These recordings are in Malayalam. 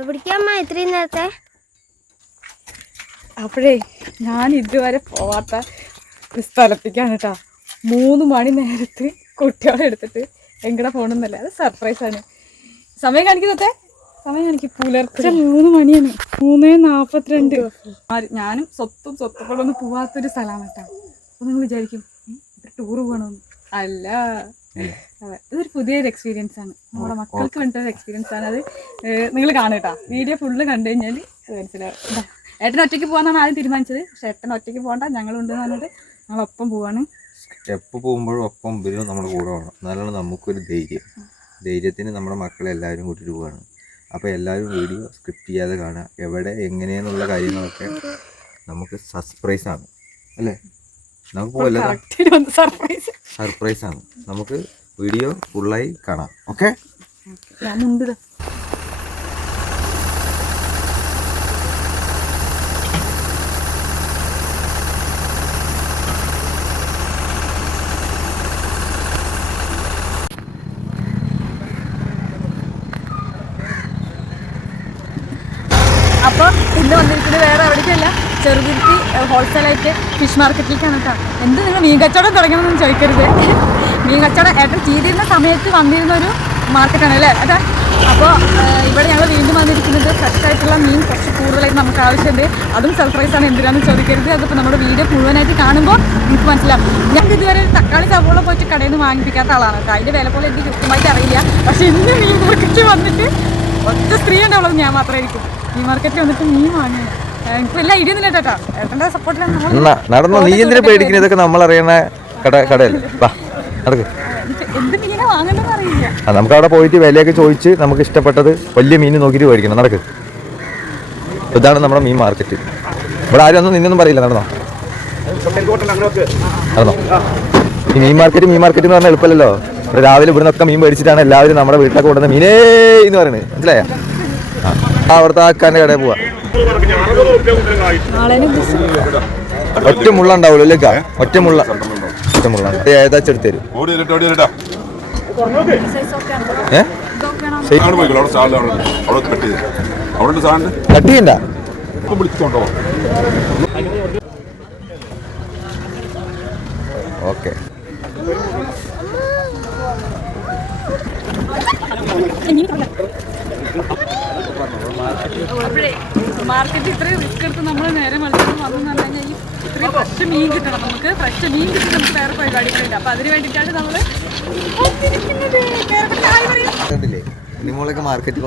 എവിടേക്കമ്മ ഇത്രയും നേരത്തെ? അപ്പോഴേ ഞാൻ ഇതുവരെ പോവാത്ത സ്ഥലത്തേക്കാണ് കേട്ടോ. മൂന്ന് മണി നേരത്ത് കുട്ടികളെ എടുത്തിട്ട് എങ്ങടെ പോകണമെന്നല്ല അത് സർപ്രൈസ് ആണ്. സമയം കാണിക്കുന്നത്തെ സമയം കാണിക്കും. പുലർച്ചെ മൂന്ന് മണിയാണ്. മൂന്നേ നാപ്പത്തിരണ്ട്. ആര് ഞാനും സ്വത്തും സ്വത്തുക്കളൊന്നും പോവാത്തൊരു സ്ഥലമാണ് കേട്ടോ. അപ്പൊ നിങ്ങൾ വിചാരിക്കും ടൂർ പോകണമെന്ന് അല്ല. അതെ. ഇതൊരു പുതിയൊരു എക്സ്പീരിയൻസ് ആണ്. നമ്മുടെ മക്കൾക്ക് വേണ്ടിയൊരു എക്സ്പീരിയൻസ് ആണ്. അത് നിങ്ങൾ കാണുക വീഡിയോ ഫുള്ള് കണ്ടു കഴിഞ്ഞാൽ മനസ്സിലാവും. ഏട്ടൻ ഒറ്റയ്ക്ക് പോകാന്നാണ് ആദ്യം തീരുമാനിച്ചത്. പക്ഷെ ഏട്ടൻ ഒറ്റയ്ക്ക് പോകണ്ട ഞങ്ങളുണ്ടെന്ന് പറഞ്ഞിട്ട് ഞങ്ങൾ ഒപ്പം പോവാണ്. സ്റ്റെപ്പ് പോകുമ്പോഴും ഒപ്പം ഇവരും നമ്മുടെ കൂടെ വേണം എന്നാലാണ് നമുക്കൊരു ധൈര്യം. ധൈര്യത്തിന് നമ്മുടെ മക്കളെ എല്ലാവരും കൂട്ടിയിട്ട് പോവാണ്. അപ്പോൾ എല്ലാവരും വീഡിയോ സ്ക്രിപ്റ്റ് ചെയ്യാതെ കാണുക. എവിടെ എങ്ങനെയെന്നുള്ള കാര്യങ്ങളൊക്കെ നമുക്ക് സർപ്രൈസ് ആണ്. അല്ലേ? നമുക്ക് പോലെ സർപ്രൈസ് സർപ്രൈസ് ആണ്. നമുക്ക് വീഡിയോ ഫുള്ളായി കാണാം. ഓക്കെ ഞാൻ മുണ്ട് അപ്പോൾ ഇന്ന് വന്നിരിക്കുന്നത് വേറെ എവിടേക്കല്ല ചെറുതുരുത്തി ഹോൾസെയിലായിട്ട് ഫിഷ് മാർക്കറ്റിലേക്കാണ് കേട്ടോ എന്ത് നിങ്ങൾ മീൻ കച്ചവടം തുടങ്ങണമെന്ന് ചോദിക്കരുത്. മീൻ കച്ചവടം ഏട്ടൻ ചെയ്തിരുന്ന സമയത്ത് വന്നിരുന്ന ഒരു മാർക്കറ്റാണ് അല്ലേ? അതാ അപ്പോൾ ഇവിടെ ഞങ്ങൾ വീണ്ടും വന്നിരിക്കുന്നത് ഫ്രഷ് ആയിട്ടുള്ള മീൻ കുറച്ച് കൂടുതലായിട്ട് നമുക്ക് ആവശ്യമുണ്ട്. അതും സർപ്രൈസ് ആണ് എന്തിനാണെന്ന് ചോദിക്കരുത്. അതിപ്പോൾ നമ്മുടെ വീഡിയോ മുഴുവനായിട്ട് കാണുമ്പോൾ നമുക്ക് മനസ്സിലാവും. ഞാൻ ഇതുവരെ തക്കാളി സവോള പോയിട്ട് കടയിൽ നിന്ന് വാങ്ങിപ്പിക്കാത്ത ആളാണ് കേട്ടോ അതിന്റെ വില പോലെ എനിക്ക് കൃത്യമായിട്ട് അറിയില്ല. പക്ഷേ ഇന്ന് മീൻ മാർക്കറ്റിൽ വന്നിട്ട് ഒറ്റ സ്ത്രീ ഉണ്ടാവുള്ളത് ഞാൻ മാത്രമായിരിക്കും മീൻ മാർക്കറ്റിൽ വന്നിട്ട് മീൻ വാങ്ങി നടന്നോ? നീ എന്തിനു പേടിക്കുന്നത്? ഇതൊക്കെ നമ്മൾ കട കടയല്ലേ? വാ നടക്ക്. ആ നമുക്ക് അവിടെ പോയിട്ട് വിലയൊക്കെ ചോദിച്ച് നമുക്ക് ഇഷ്ടപ്പെട്ടത് വലിയ മീൻ നോക്കിയിട്ട് മേടിക്കണം. നടക്ക്. ഇതാണ് നമ്മുടെ മീൻ മാർക്കറ്റ്. ഇവിടെ ആരും ഒന്നും നിന്നൊന്നും പറയില്ല. നടന്നോ? നടന്നോ? ഈ മീൻ മാർക്കറ്റ് മീൻ മാർക്കറ്റ് എന്ന് പറഞ്ഞാൽ എളുപ്പമല്ലോ ഇവിടെ രാവിലെ ഇവിടുന്നൊക്കെ മീൻ മേടിച്ചിട്ടാണ് എല്ലാവരും നമ്മുടെ വീട്ടിലൊക്കെ കൊണ്ടുവന്ന മീനേ എന്ന് പറയുന്നത്. മനസ്സിലായോ? അവിടുത്തെ ആക്കാന്റെ കടയിൽ പോവാ. ഒറ്റ മുള്ള ഉണ്ടാവുള്ളൂ? ഒറ്റ മുള്ള. ഒറ്റ മുള്ള. ഏതാ എടുത്തു തരും? ഓടി വരട്ടെ ഓടി വരട്ടെ. ഏ? അങ്ങോട്ട് പോയിക്കോളൂ അവിടെ സാധനം അവിടെ ഉണ്ട്. അവിടെ കട്ട് ചെയ്യണ്ട. ഓക്കെ. അപ്പോഴേ മാർക്കറ്റ് ഇത്രയും റിസ്ക് എടുത്ത് നമ്മൾ നേരെ മത്സരം വന്നു പറഞ്ഞു കഴിഞ്ഞാൽ ഇത്രയും ഫ്രഷ് മീൻ കിട്ടണം. നമുക്ക് ഫ്രഷ് മീൻ കിട്ടി നമുക്ക് വേറെ പരിപാടികളുണ്ട് അപ്പോൾ അതിന് വേണ്ടിയിട്ടാണ് നമ്മൾ കണ്ടില്ലേ? നിമോളൊക്കെ മാർക്കറ്റിൽ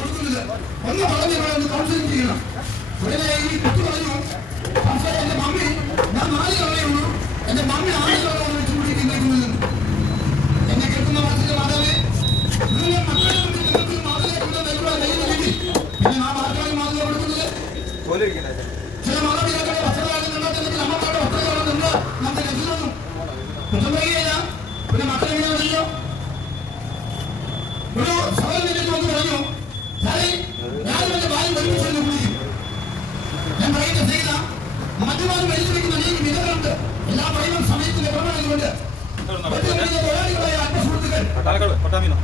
കൊടുക്കുന്നത് ഒന്ന് പറഞ്ഞ് ഇവിടെ കൗൺസിലിംഗ് ചെയ്യണം. ഇവിടെ ഈ കുട്ടി പറഞ്ഞു പക്ഷേ എന്റെ മമ്മി ഞാൻ നാല് കളയുള്ളൂ എന്റെ മമ്മി ആറ് കളയാണ് വെച്ച് പിടിക്കുന്നത് എന്നെ കേൾക്കുന്ന വാർത്തയുടെ മാതാവേ നിങ്ങളെ മക്കളെ നിങ്ങൾക്ക് മാതാവിനെ കൊണ്ട് നൽകുവാൻ കഴിയുന്ന രീതി പിന്നെ ആ മാതാവിന് മാതാവ് കൊടുക്കുന്നത് പോലെ పటామిన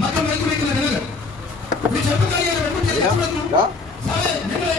மக்கள் வைத்து வைக்கிற நிலைகள்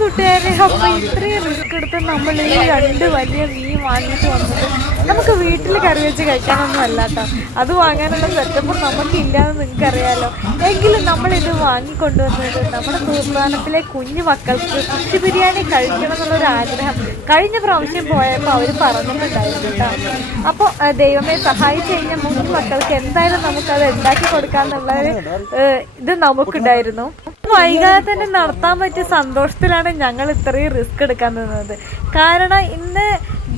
കൂട്ടുകാരെ അപ്പൊ ഇത്രയും റിസ്ക് എടുത്ത് നമ്മൾ ഈ രണ്ട് വലിയ മീൻ വാങ്ങിയിട്ട് വന്നത് നമുക്ക് വീട്ടിൽ കറി വെച്ച് കഴിക്കാനൊന്നും അല്ല കേട്ടോ അത് വാങ്ങാനുള്ള സെറ്റപ്പ് നമുക്കില്ലാന്ന് നിങ്ങൾക്ക് അറിയാലോ എങ്കിലും നമ്മൾ ഇത് വാങ്ങിക്കൊണ്ടുവന്നത് നമ്മുടെ കുർബാനത്തിലെ കുഞ്ഞു മക്കൾക്ക് ഫിഷ് ബിരിയാണി കഴിക്കണം എന്നുള്ളൊരു ആഗ്രഹം കഴിഞ്ഞ പ്രാവശ്യം പോയപ്പോൾ അവർ പറഞ്ഞിട്ടുണ്ടായിരുന്നു കേട്ടോ. അപ്പോൾ ദൈവമേ സഹായിച്ചു കഴിഞ്ഞാൽ മൂന്ന് മക്കൾക്ക് എന്തായാലും നമുക്കത് ഉണ്ടാക്കി കൊടുക്കാന്നുള്ളൊരു ഏഹ്, ഇത് നമുക്കുണ്ടായിരുന്നു. വൈകാതെ തന്നെ നടത്താൻ പറ്റിയ സന്തോഷത്തിലാണ് ഞങ്ങൾ ഇത്രയും റിസ്ക് എടുക്കാൻ നിന്നത്. കാരണം ഇന്ന്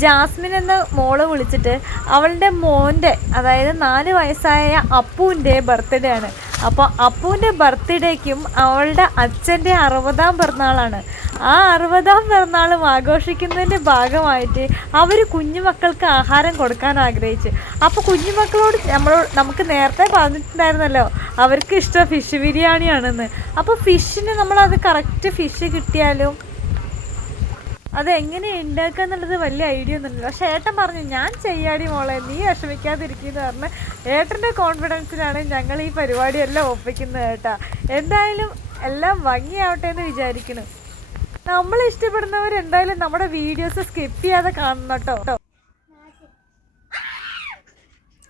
ജാസ്മിൻ എന്ന മോൾ വിളിച്ചിട്ട് അവളുടെ മോന്റെ അതായത് നാല് വയസ്സായ അപ്പുവിന്റെ ബർത്ത്ഡേ ആണ്. അപ്പോൾ അപ്പുവിന്റെ ബർത്ത്ഡേക്കും അവളുടെ അച്ഛന്റെ അറുപതാം പിറന്നാളാണ്. ആ അറുപതാം പിറന്നാളും ആഘോഷിക്കുന്നതിന്റെ ഭാഗമായിട്ട് അവർ കുഞ്ഞുമക്കൾക്ക് ആഹാരം കൊടുക്കാൻ ആഗ്രഹിച്ചു. അപ്പോൾ കുഞ്ഞുമക്കളോട് നമ്മളോട് നമുക്ക് നേരത്തെ പറഞ്ഞിട്ടുണ്ടായിരുന്നല്ലോ അവർക്ക് ഇഷ്ടം ഫിഷ് ബിരിയാണിയാണെന്ന്. അപ്പോൾ ഫിഷിന് നമ്മളത് കറക്റ്റ് ഫിഷ് കിട്ടിയാലും അത് എങ്ങനെ ഉണ്ടാക്കുക എന്നുള്ളത് വലിയ ഐഡിയ ഒന്നുമില്ല. പക്ഷെ ഏട്ടൻ പറഞ്ഞു ഞാൻ ചെയ്യാടി മോളെ നീ വിഷമിക്കാതിരിക്കുന്ന പറഞ്ഞ് ഏട്ടന്റെ കോൺഫിഡൻസിലാണ് ഞങ്ങൾ ഈ പരിപാടിയെല്ലാം ഒപ്പിക്കുന്നത് കേട്ടാ. എന്തായാലും എല്ലാം ഭംഗിയാവട്ടെ എന്ന് വിചാരിക്കുന്നു. നമ്മൾ ഇഷ്ടപ്പെടുന്നവർ എന്തായാലും നമ്മുടെ വീഡിയോസ് സ്കിപ്പ് ചെയ്യാതെ കാണണം കേട്ടോ.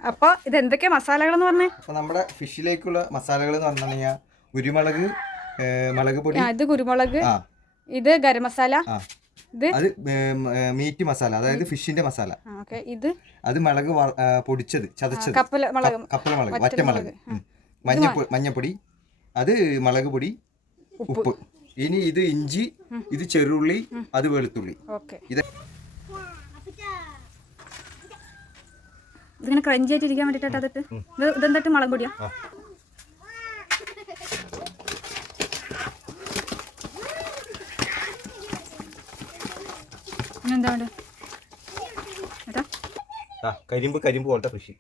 അപ്പോൾ ഇതെന്തൊക്കെയാ മസാലകളെന്ന് പറഞ്ഞേ? അപ്പോൾ നമ്മുടെ ഫിഷിലേക്കുള്ള മസാലകൾ എന്ന് പറഞ്ഞു കഴിഞ്ഞാൽ കുരുമുളക് മുളക് പൊടി. ആ, ഇത് കുരുമുളക് ആ. ഇത് ഗരം മസാല ആ. ഇത് അത് മീറ്റ് മസാല അതായത് ഫിഷിന്റെ മസാല ഓക്കെ. ഇത്? അത് മുളക് പൊടിച്ചത് ചതച്ചത്. കപ്പല മുളക് വറ്റമുളക്. മഞ്ഞപ്പൊടി മഞ്ഞപ്പൊടി അത് മുളക് പൊടി ഉപ്പ്. ഇനി ഇത് ഇഞ്ചി ഇത് ചെറുള്ളി അത് വെളുത്തുള്ളി. ഓക്കെ. ഇത് ഇതിങ്ങനെ ക്രഞ്ചി ആയിട്ട് ഇരിക്കാൻ വേണ്ടിട്ടാ അതിട്ട് ഇത് ഇതെന്തായിട്ട്? മുളക് പൊടിയാ ആ. ഇനി എന്താ വേണ്ടത് ഏട്ടാ ആ കരിമ്പ് കരിമ്പ് പോലത്തെ ഫിഷ്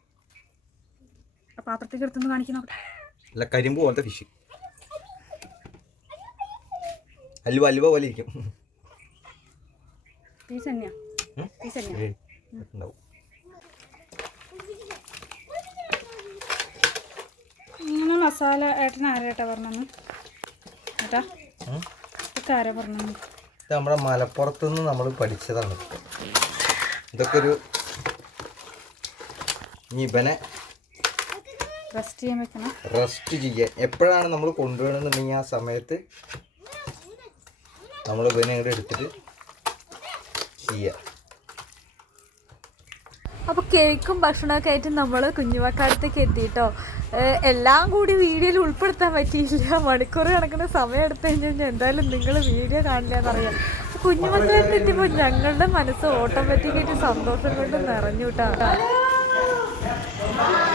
പാത്രത്തേക്ക് കാണിക്കുന്ന അല്ല കരിമ്പ് പോലത്തെ ഫിഷ് അലുവ അലുവ പോലെ ഇരിക്കും. ഉണ്ടാവും. ഇങ്ങനെ മസാല ഏട്ടൻ ആരേട്ടാ പറഞ്ഞു ഏട്ടാ ഇതൊക്കെ ആരാ പറഞ്ഞു ഇത് നമ്മുടെ മലപ്പുറത്ത് നിന്ന് നമ്മൾ പഠിച്ചതാണ്. ഇതൊക്കെ ഒരു ഇനി ഇവനെ റെസ്റ്റ് ചെയ്യാൻ വെക്കണം. റെസ്റ്റ് ചെയ്യാൻ. എപ്പോഴാണ് നമ്മൾ കൊണ്ടുവരണമെന്നുണ്ടെങ്കിൽ ആ സമയത്ത് നമ്മൾ ഇവനെ ഇങ്ങോട്ട് എടുത്തിട്ട് ചെയ്യാം. അപ്പോൾ കേക്കും ഭക്ഷണമൊക്കെ ആയിട്ട് നമ്മൾ കുഞ്ഞുമക്കാലത്തേക്ക് എത്തിയിട്ടോ. എല്ലാം കൂടി വീഡിയോയിൽ ഉൾപ്പെടുത്താൻ പറ്റിയില്ല. മണിക്കൂർ കണക്കിന് സമയം എടുത്തു കഴിഞ്ഞാൽ എന്തായാലും നിങ്ങൾ വീഡിയോ കാണില്ല എന്നറിയാം കുഞ്ഞുമക്കാലത്ത് എത്തിയപ്പോൾ ഞങ്ങളുടെ മനസ്സ് ഓട്ടോമാറ്റിക്കായിട്ട് സന്തോഷം കൊണ്ട് നിറഞ്ഞു കേട്ടോ. Bye.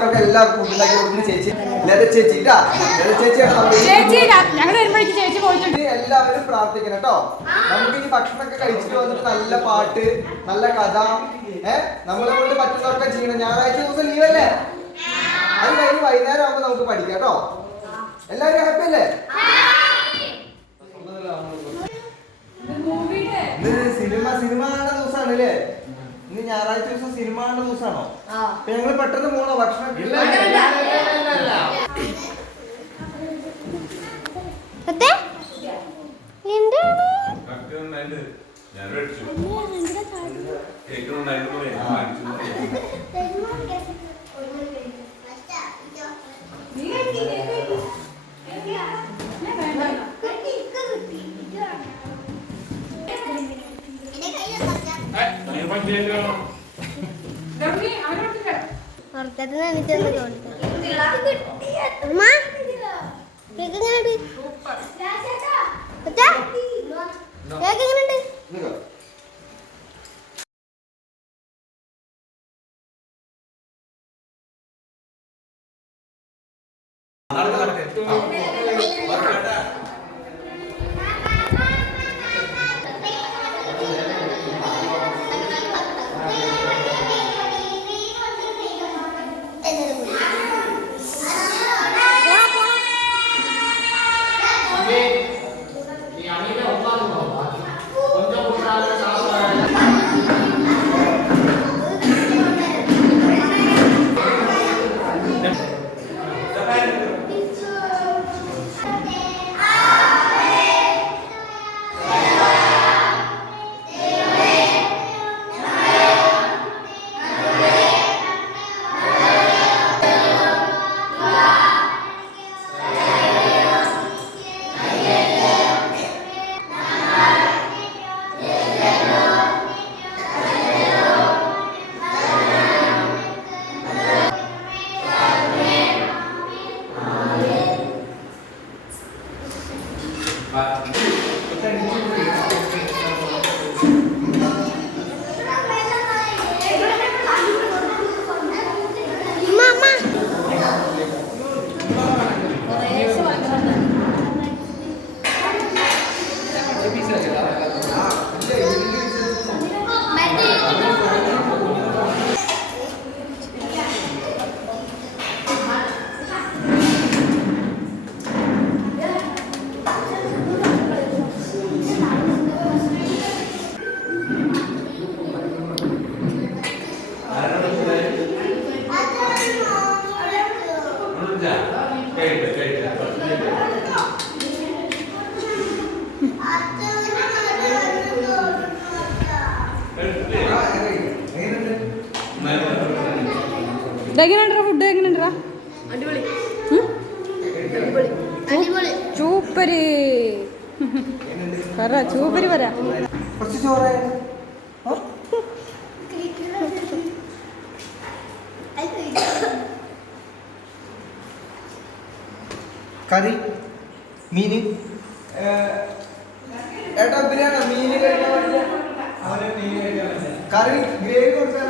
മക്കൾക്ക് എല്ലാവർക്കും ഉണ്ടാക്കി കൊടുക്കുന്ന. ചേച്ചി ലത ചേച്ചി ലത ചേച്ചിയാണ് പോയിട്ടുണ്ട്. എല്ലാവരും പ്രാർത്ഥിക്കണം കേട്ടോ. നമുക്ക് ഇനി ഭക്ഷണമൊക്കെ കഴിച്ചിട്ട് വന്നിട്ട് നല്ല പാട്ട് നല്ല കഥ ഏഹ് നമ്മളെ കൊണ്ട് പറ്റുന്നതൊക്കെ ചെയ്യണം. ഞായറാഴ്ച ദിവസം ലീവല്ലേ അത് കഴിഞ്ഞ് വൈകുന്നേരം ആകുമ്പോൾ നമുക്ക് പഠിക്കാം കേട്ടോ. എല്ലാവരും ഹാപ്പി അല്ലേ? സിനിമ സിനിമ കാണുന്ന ദിവസമാണ് അല്ലേ ഇന്ന് ഞായറാഴ്ച ദിവസം സിനിമ കണ്ട ദിവസമാണോ? ഞങ്ങൾ പെട്ടെന്ന് പോണോ? ഭക്ഷണം അതെ? എന്താണ്? ഞാൻ മേടിച്ചു കേൾക്കുന്നുണ്ടായിരുന്നു പുറത്തത് നനച്ചൊന്ന് あっ! ചൂപ്പര്. പറ ചൂപ്പര് പറ? കറി മീന് ഏഹ്, ഏട്ടാ ബിരിയാണി മീന് കഴിക്കാൻ പറ്റില്ല കറി ഗ്രേവി കൊടുക്കാൻ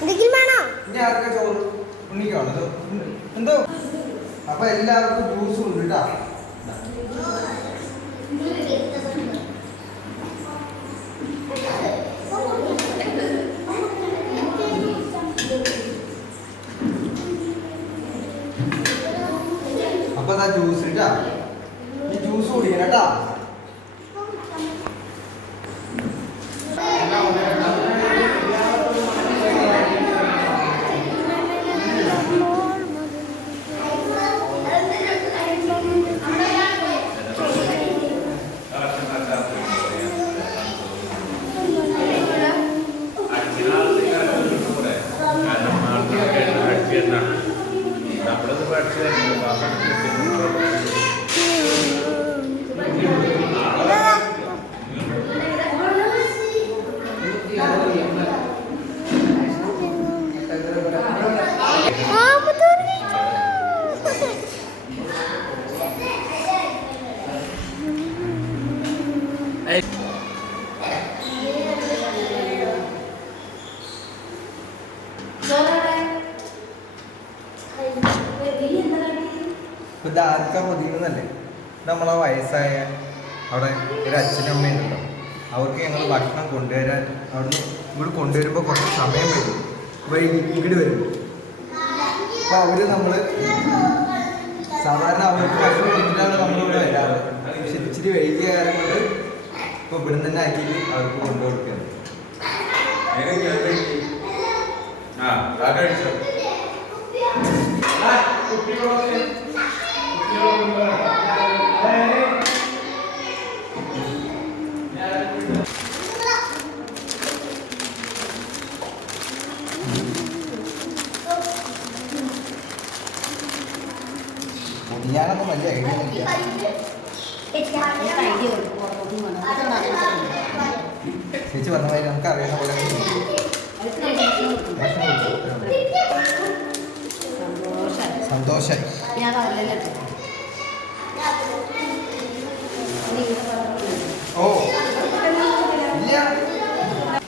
എന്തെങ്കിലും വേണോ ഇനി ആർക്കാ ചോറ് ഉണ്ണിക്കാണോ അതോ എന്തോ അപ്പൊ എല്ലാവർക്കും ജ്യൂസ് ഉണ്ട് കേട്ടാ അപ്പൊ ജ്യൂസ് കേട്ടാ ഈ ജ്യൂസ് കുടിക്കണം കേട്ടാ നമ്മളത് ആർക്കാ മതിയെന്നല്ലേ നമ്മളെ വയസ്സായ അവിടെ ഒരു അച്ഛനും അമ്മയും ഉണ്ടോ അവർക്ക് ഞങ്ങൾ ഭക്ഷണം കൊണ്ടുവരാൻ അവിടുന്ന് ഇവിടെ കൊണ്ടുവരുമ്പോൾ കുറച്ച് സമയം വരും. വൈകി ഇങ്ങോട്ട് വരും. അപ്പോൾ അവർ നമ്മൾ സാധാരണ അവർക്ക് ഭക്ഷണം കൊടുത്തിട്ടാണ് നമ്മളിവിടെ വരാറ്. പക്ഷെ ഇച്ചിരി വൈകിയ കാര്യം കൊണ്ട് ഇപ്പോൾ ഇവിടെ തന്നെ ആക്കിയിട്ട് അവർക്ക് കൊണ്ടുകൊടുക്കുകയാണ് പൊടിയാനൊന്നും വലിയ ഐഡിയ ചേച്ചി പറഞ്ഞ മാതിരി നമുക്ക് അറിയുന്ന പോലെ. സന്തോഷായി. ഓ ഇല്ല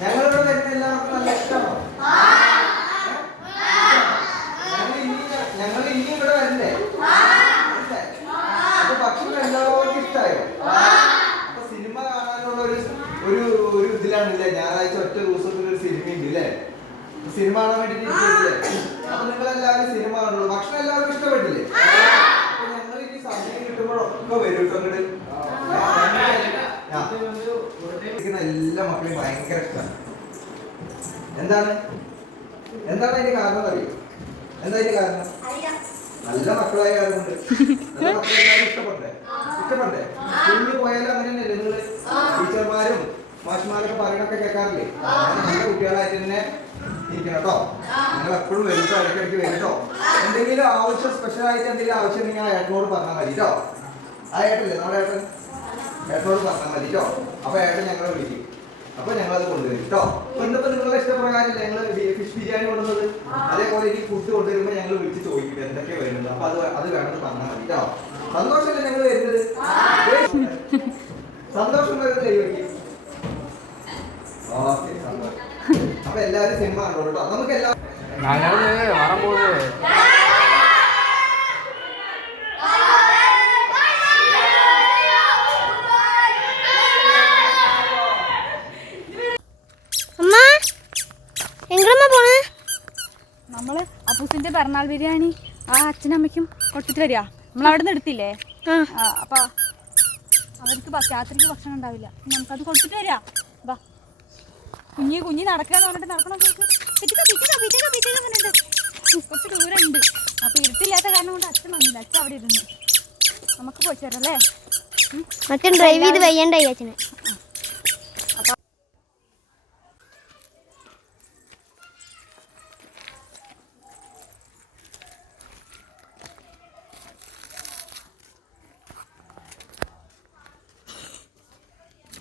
ഞങ്ങളിവിടെ വരുന്ന എല്ലാവർക്കും നല്ല ഇഷ്ടമാണോ ഞങ്ങൾ ഇനി ഞങ്ങൾ ഇനി ഇവിടെ വരില്ലേ വരില്ലേ? അപ്പൊ ഭക്ഷണം എല്ലാവർക്കും ഇഷ്ടമായോ അപ്പൊ സിനിമ കാണാനുള്ള ഒരു ഒരു ഒരു ഇതിലാണല്ലേ ഞായറാഴ്ച ഒറ്റ ദിവസത്തിൽ ഒരു സിനിമ ഉണ്ട് അല്ലേ സിനിമ കാണാൻ വേണ്ടിട്ട് ഇരിക്കുകയല്ലേ? അപ്പൊ നിങ്ങൾ എല്ലാവരും സിനിമ കാണുള്ളൂ ഭക്ഷണം എല്ലാവർക്കും ഇഷ്ടപ്പെട്ടില്ലേ അപ്പൊ ഞങ്ങൾ ഇനി സമയം കിട്ടുമ്പോഴൊക്കെ വരും കേട്ടോ എല്ലാ മക്കളെയും ഭയങ്കര ഇഷ്ടമാണ് എന്താണ്? എന്താണ് അതിന്റെ കാരണം അറിയോ? എന്താ അതിന്റെ കാരണം? നല്ല മക്കളായ കാരണമുണ്ട് നല്ല മക്കളെല്ലാവരും പോയാലും അങ്ങനെ തന്നെയല്ലേ നിങ്ങൾ? ടീച്ചർമാരും മാഷ്മാരൊക്കെ പറയണൊക്കെ കേൾക്കാറില്ലേ? നല്ല കുട്ടികളായിട്ട് തന്നെ ഇരിക്കണം കേട്ടോ നിങ്ങൾ എപ്പോഴും ഇടയ്ക്കിടയ്ക്ക് വരുട്ടോ എന്തെങ്കിലും ആവശ്യം സ്പെഷ്യൽ ആയിട്ട് എന്തെങ്കിലും ആവശ്യം നിങ്ങൾ ഏട്ടനോട് പറഞ്ഞാൽ മതി കേട്ടോ ആ ഏട്ടല്ലേ നമ്മുടെ ഏട്ടൻ? ഏട്ടനോട് പറഞ്ഞാൽ മതി കേട്ടോ അപ്പൊ ഏട്ടൻ ഞങ്ങളെ വിളിക്കും. അപ്പൊ ഞങ്ങളത് കൊണ്ടുവരും കേട്ടോ ഇന്നിപ്പോ നിങ്ങളുടെ ഇഷ്ടപ്രകാരം ഞങ്ങൾ ഫിഷ് ബിരിയാണി കൊണ്ടുവന്നത്. അതേപോലെ എനിക്ക് ഫുഡ് കൊണ്ടുവരുമ്പോൾ ഞങ്ങൾ വിളിച്ച് ചോദിക്കും എന്തൊക്കെ വരുന്നത് അപ്പൊ അത് അത് വേണമെന്ന് പറഞ്ഞാൽ മതി കേട്ടോ സന്തോഷമല്ലേ ഞങ്ങൾ വരുന്നത്? സന്തോഷം വരുന്നത് അപ്പൊ എല്ലാവരും സിനിമ കണ്ടോ കേട്ടോ നമുക്ക് എല്ലാവരും അമ്മ എങ്ങടമ്മ പോണേ നമ്മൾ അപ്പൂസിന്റെ പിറന്നാൾ ബിരിയാണി ആ അച്ഛനും അമ്മയ്ക്കും കൊടുത്തിട്ട് വരിക. നമ്മൾ അവിടെ നിന്ന് എടുത്തില്ലേ അപ്പൊ അവർക്ക് രാത്രിക്ക് ഭക്ഷണം ഉണ്ടാവില്ല. നമുക്കത് കൊടുത്തിട്ട് വരിക. വാ. കുഞ്ഞി കുഞ്ഞി നടക്കാന്ന് പറഞ്ഞിട്ട് നടക്കണം. കുറച്ച് ദൂരമുണ്ട്. ഉണ്ട് അപ്പൊ ഇരുട്ടില്ലാത്ത കാരണം കൊണ്ട് അച്ഛൻ വന്നില്ല. അച്ഛൻ അവിടെ ഇരുന്നു. നമുക്ക് പോയി ചേരല്ലേ അച്ഛൻ ഡ്രൈവ് ചെയ്ത് വയ്യണ്ടായി അച്ഛനെ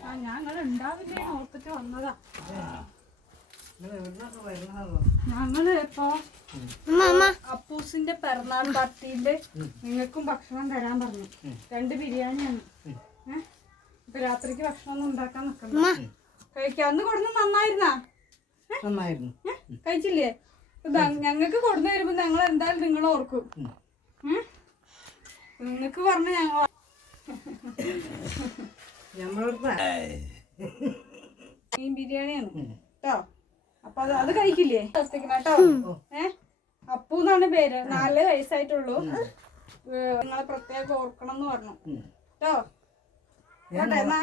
ആ ഞങ്ങൾ ഉണ്ടാവില്ലേ ഓർത്തിട്ട് വന്നതാ ഞങ്ങൾ ഇപ്പൊ അപ്പൂസിന്റെ പിറന്നാൾ പാർട്ടിയിൽ നിങ്ങൾക്കും ഭക്ഷണം തരാൻ പറഞ്ഞു. രണ്ട് ബിരിയാണിയാണ്. ഏഹ് ഇപ്പൊ രാത്രിക്ക് ഭക്ഷണം ഒന്നും ഉണ്ടാക്കാൻ നിക്കണ്ട കഴിക്കാം. അന്ന് കൊടുന്ന് നന്നായിരുന്നാ? നന്നായിരുന്നു. കഴിച്ചില്ലേ? ഞങ്ങൾക്ക് കൊടുന്നു വരുമ്പോ ഞങ്ങൾ എന്തായാലും നിങ്ങൾ ഓർക്കും. നിങ്ങക്ക് പറഞ്ഞ ഞങ്ങൾ നമ്മളോട് മീൻ ബിരിയാണിയാണ്. കേട്ടോ? അപ്പൊ അത് അത് കഴിക്കില്ലേ? കേട്ടോ ഏ? അപ്പു എന്നാണ് പേര്. നാല് വയസ്സായിട്ടുള്ളൂ. നിങ്ങളെ പ്രത്യേകം ഓർക്കണം എന്ന് പറഞ്ഞു കേട്ടോ എന്നാ.